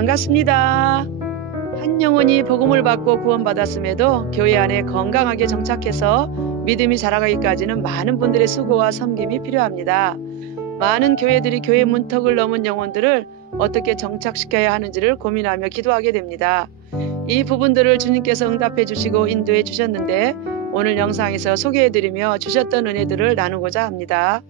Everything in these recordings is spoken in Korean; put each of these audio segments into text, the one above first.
반갑습니다. 한 영혼이 복음을 받고 구원받았음에도 교회 안에 건강하게 정착해서 믿음이 자라가기까지는 많은 분들의 수고와 섬김이 필요합니다. 많은 교회들이 교회 문턱을 넘은 영혼들을 어떻게 정착시켜야 하는지를 고민하며 기도하게 됩니다. 이 부분들을 주님께서 응답해 주시고 인도해 주셨는데 오늘 영상에서 소개해드리며 주셨던 은혜들을 나누고자 합니다.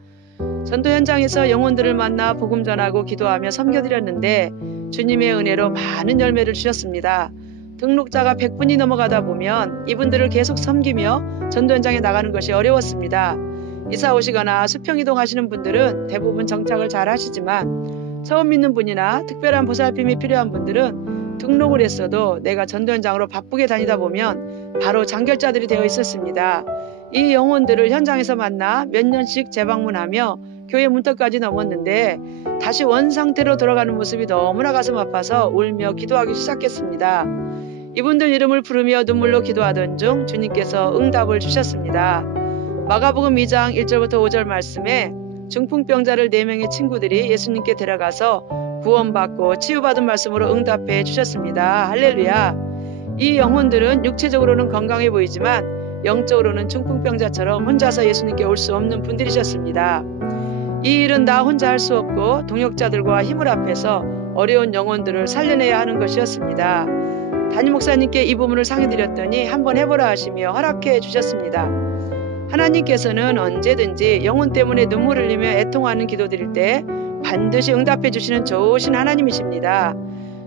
전도 현장에서 영혼들을 만나 복음 전하고 기도하며 섬겨드렸는데 주님의 은혜로 많은 열매를 주셨습니다. 등록자가 100분이 넘어가다 보면 이분들을 계속 섬기며 전도 현장에 나가는 것이 어려웠습니다. 이사 오시거나 수평 이동하시는 분들은 대부분 정착을 잘 하시지만 처음 믿는 분이나 특별한 보살핌이 필요한 분들은 등록을 했어도 내가 전도 현장으로 바쁘게 다니다 보면 바로 장결자들이 되어 있었습니다. 이 영혼들을 현장에서 만나 몇 년씩 재방문하며 교회 문턱까지 넘었는데 다시 원상태로 돌아가는 모습이 너무나 가슴 아파서 울며 기도하기 시작했습니다. 이분들 이름을 부르며 눈물로 기도하던 중 주님께서 응답을 주셨습니다. 마가복음 2장 1절부터 5절 말씀에 중풍병자를 4명의 친구들이 예수님께 데려가서 구원받고 치유받은 말씀으로 응답해 주셨습니다. 할렐루야. 이 영혼들은 육체적으로는 건강해 보이지만 영적으로는 중풍병자처럼 혼자서 예수님께 올 수 없는 분들이셨습니다. 이 일은 나 혼자 할 수 없고 동역자들과 힘을 합해서 어려운 영혼들을 살려내야 하는 것이었습니다. 담임 목사님께 이 부분을 상의드렸더니 한번 해보라 하시며 허락해 주셨습니다. 하나님께서는 언제든지 영혼 때문에 눈물 흘리며 애통하는 기도드릴 때 반드시 응답해 주시는 좋으신 하나님이십니다.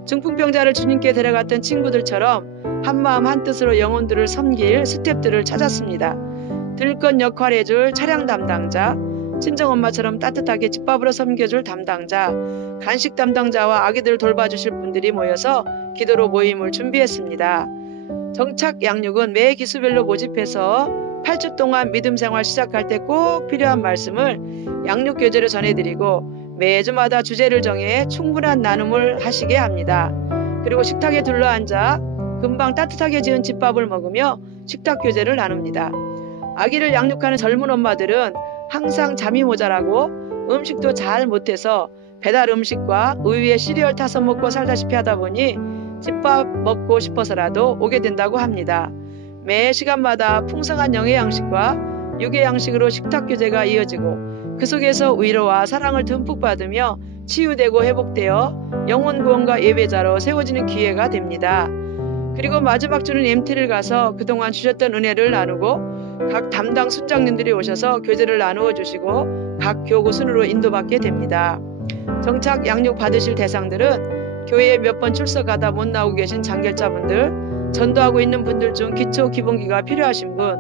중풍병자를 주님께 데려갔던 친구들처럼 한마음 한뜻으로 영혼들을 섬길 스텝들을 찾았습니다. 들것 역할 해줄 차량 담당자, 친정엄마처럼 따뜻하게 집밥으로 섬겨줄 담당자, 간식 담당자와 아기들 돌봐주실 분들이 모여서 기도로 모임을 준비했습니다. 정착 양육은 매 기수별로 모집해서 8주 동안 믿음 생활 시작할 때 꼭 필요한 말씀을 양육 교재로 전해드리고 매주마다 주제를 정해 충분한 나눔을 하시게 합니다. 그리고 식탁에 둘러앉아 금방 따뜻하게 지은 집밥을 먹으며 식탁 교재를 나눕니다. 아기를 양육하는 젊은 엄마들은 항상 잠이 모자라고 음식도 잘 못해서 배달 음식과 우유에 시리얼 타서 먹고 살다시피 하다 보니 집밥 먹고 싶어서라도 오게 된다고 합니다. 매 시간마다 풍성한 영의 양식과 육의 양식으로 식탁 교제가 이어지고 그 속에서 위로와 사랑을 듬뿍 받으며 치유되고 회복되어 영혼 구원과 예배자로 세워지는 기회가 됩니다. 그리고 마지막 주는 MT를 가서 그동안 주셨던 은혜를 나누고 각 담당 순장님들이 오셔서 교제를 나누어 주시고 각 교구 순으로 인도받게 됩니다. 정착 양육 받으실 대상들은 교회에 몇 번 출석하다 못 나오고 계신 장결자분들, 전도하고 있는 분들 중 기초 기본기가 필요하신 분,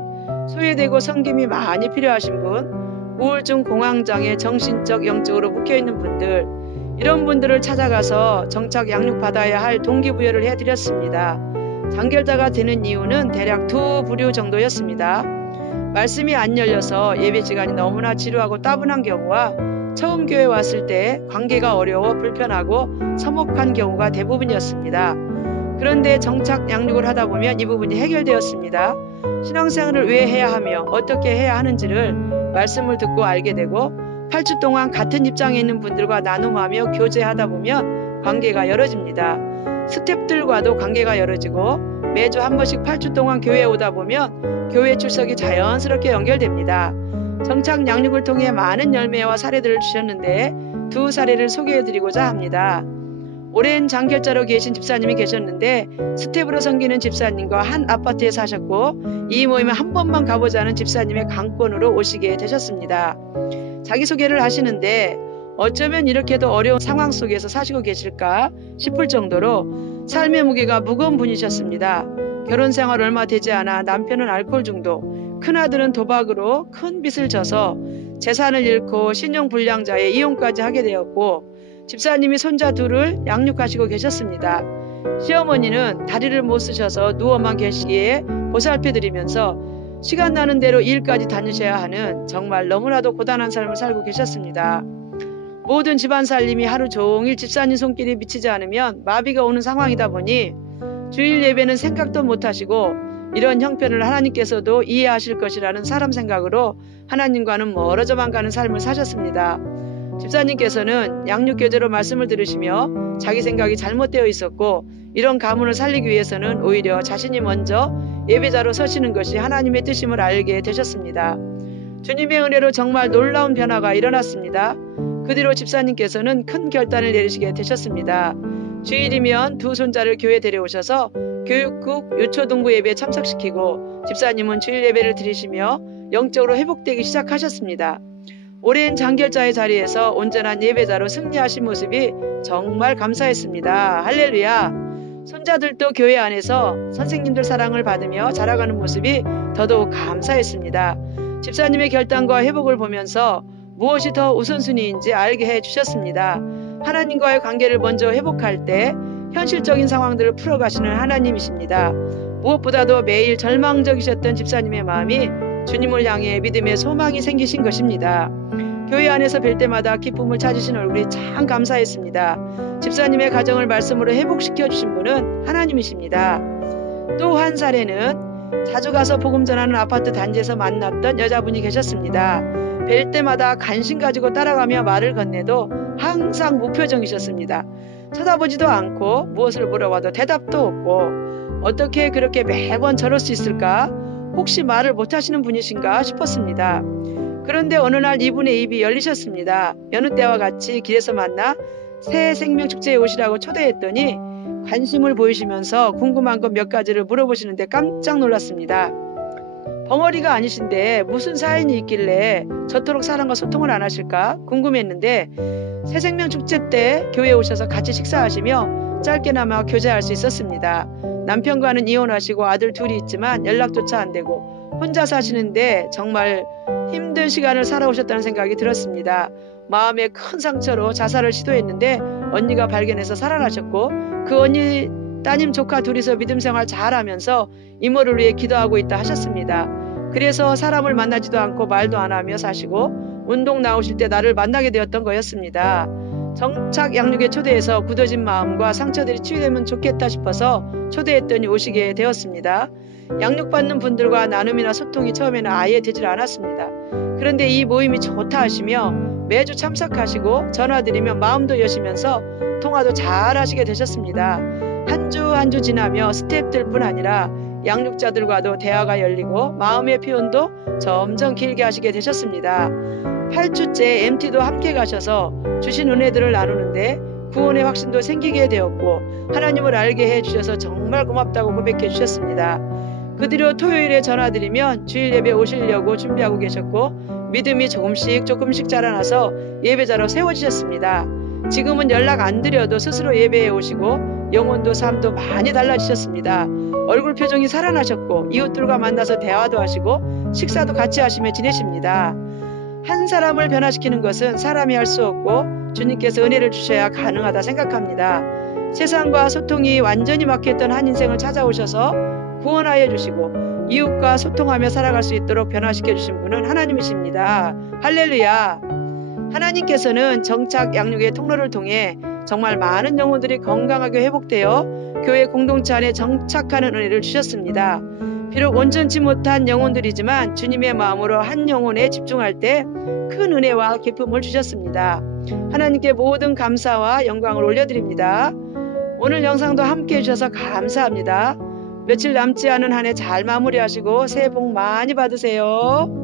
소외되고 섬김이 많이 필요하신 분, 우울증 공황장애 정신적 영적으로 묶여있는 분들, 이런 분들을 찾아가서 정착 양육 받아야 할 동기부여를 해드렸습니다. 장결자가 되는 이유는 대략 2부류 정도였습니다. 말씀이 안 열려서 예배 시간이 너무나 지루하고 따분한 경우와 처음 교회 왔을 때 관계가 어려워 불편하고 서먹한 경우가 대부분이었습니다. 그런데 정착 양육을 하다 보면 이 부분이 해결되었습니다. 신앙생활을 왜 해야 하며 어떻게 해야 하는지를 말씀을 듣고 알게 되고 8주 동안 같은 입장에 있는 분들과 나눔하며 교제하다 보면 관계가 열어집니다. 스태프들과도 관계가 열어지고 매주 한 번씩 8주 동안 교회에 오다 보면 교회 출석이 자연스럽게 연결됩니다. 정착 양육을 통해 많은 열매와 사례들을 주셨는데 2사례를 소개해드리고자 합니다. 오랜 장결자로 계신 집사님이 계셨는데 스텝으로 섬기는 집사님과 한 아파트에 사셨고 이 모임에 한 번만 가보자는 집사님의 강권으로 오시게 되셨습니다. 자기소개를 하시는데 어쩌면 이렇게도 어려운 상황 속에서 사시고 계실까 싶을 정도로 삶의 무게가 무거운 분이셨습니다. 결혼 생활 얼마 되지 않아 남편은 알코올 중독, 큰아들은 도박으로 큰 빚을 져서 재산을 잃고 신용불량자의 이혼까지 하게 되었고 집사님이 손자 2을 양육하시고 계셨습니다. 시어머니는 다리를 못 쓰셔서 누워만 계시기에 보살펴드리면서 시간 나는 대로 일까지 다니셔야 하는 정말 너무나도 고단한 삶을 살고 계셨습니다. 모든 집안 살림이 하루 종일 집사님 손길이 미치지 않으면 마비가 오는 상황이다 보니 주일 예배는 생각도 못하시고 이런 형편을 하나님께서도 이해하실 것이라는 사람 생각으로 하나님과는 멀어져만 가는 삶을 사셨습니다. 집사님께서는 양육교제로 말씀을 들으시며 자기 생각이 잘못되어 있었고 이런 가문을 살리기 위해서는 오히려 자신이 먼저 예배자로 서시는 것이 하나님의 뜻임을 알게 되셨습니다. 주님의 은혜로 정말 놀라운 변화가 일어났습니다. 그 뒤로 집사님께서는 큰 결단을 내리시게 되셨습니다. 주일이면 두 손자를 교회에 데려오셔서 교육국 유초등부 예배에 참석시키고 집사님은 주일 예배를 드리시며 영적으로 회복되기 시작하셨습니다. 오랜 장결자의 자리에서 온전한 예배자로 승리하신 모습이 정말 감사했습니다. 할렐루야. 손자들도 교회 안에서 선생님들 사랑을 받으며 자라가는 모습이 더더욱 감사했습니다. 집사님의 결단과 회복을 보면서 무엇이 더 우선순위인지 알게 해주셨습니다. 하나님과의 관계를 먼저 회복할 때 현실적인 상황들을 풀어가시는 하나님이십니다. 무엇보다도 매일 절망적이셨던 집사님의 마음이 주님을 향해 믿음의 소망이 생기신 것입니다. 교회 안에서 뵐 때마다 기쁨을 찾으신 얼굴이 참 감사했습니다. 집사님의 가정을 말씀으로 회복시켜 주신 분은 하나님이십니다. 또 한 사례는 자주 가서 복음 전하는 아파트 단지에서 만났던 여자분이 계셨습니다. 뵐 때마다 관심 가지고 따라가며 말을 건네도 항상 무표정이셨습니다. 쳐다보지도 않고 무엇을 물어봐도 대답도 없고 어떻게 그렇게 매번 저럴 수 있을까? 혹시 말을 못하시는 분이신가 싶었습니다. 그런데 어느 날 이분의 입이 열리셨습니다. 여느 때와 같이 길에서 만나 새 생명 축제에 오시라고 초대했더니 관심을 보이시면서 궁금한 것 몇 가지를 물어보시는데 깜짝 놀랐습니다. 벙어리가 아니신데 무슨 사연이 있길래 저토록 사람과 소통을 안 하실까 궁금했는데 새 생명 축제 때 교회에 오셔서 같이 식사하시며 짧게나마 교제할 수 있었습니다. 남편과는 이혼하시고 아들 둘이 있지만 연락조차 안 되고 혼자 사시는데 정말 힘든 시간을 살아오셨다는 생각이 들었습니다. 마음에 큰 상처로 자살을 시도했는데 언니가 발견해서 살아나셨고 그 언니 따님 조카 둘이서 믿음 생활 잘하면서 이모를 위해 기도하고 있다 하셨습니다. 그래서 사람을 만나지도 않고 말도 안 하며 사시고 운동 나오실 때 나를 만나게 되었던 거였습니다. 정착 양육에 초대해서 굳어진 마음과 상처들이 치유되면 좋겠다 싶어서 초대했더니 오시게 되었습니다. 양육받는 분들과 나눔이나 소통이 처음에는 아예 되질 않았습니다. 그런데 이 모임이 좋다 하시며 매주 참석하시고 전화드리면 마음도 여시면서 통화도 잘 하시게 되셨습니다. 한 주 지나며 스태프들뿐 아니라 양육자들과도 대화가 열리고 마음의 표현도 점점 길게 하시게 되셨습니다. 8주째 MT도 함께 가셔서 주신 은혜들을 나누는데 구원의 확신도 생기게 되었고 하나님을 알게 해주셔서 정말 고맙다고 고백해 주셨습니다. 그 뒤로 토요일에 전화드리면 주일 예배 오시려고 준비하고 계셨고 믿음이 조금씩 자라나서 예배자로 세워지셨습니다. 지금은 연락 안 드려도 스스로 예배에 오시고 영혼도 삶도 많이 달라지셨습니다. 얼굴 표정이 살아나셨고 이웃들과 만나서 대화도 하시고 식사도 같이 하시며 지내십니다. 한 사람을 변화시키는 것은 사람이 할 수 없고 주님께서 은혜를 주셔야 가능하다 생각합니다. 세상과 소통이 완전히 막혔던 한 인생을 찾아오셔서 구원하여 주시고 이웃과 소통하며 살아갈 수 있도록 변화시켜 주신 분은 하나님이십니다. 할렐루야. 하나님께서는 정착 양육의 통로를 통해 정말 많은 영혼들이 건강하게 회복되어 교회 공동체 안에 정착하는 은혜를 주셨습니다. 비록 온전치 못한 영혼들이지만 주님의 마음으로 한 영혼에 집중할 때 큰 은혜와 기쁨을 주셨습니다. 하나님께 모든 감사와 영광을 올려드립니다. 오늘 영상도 함께 해주셔서 감사합니다. 며칠 남지 않은 한 해 잘 마무리하시고 새해 복 많이 받으세요.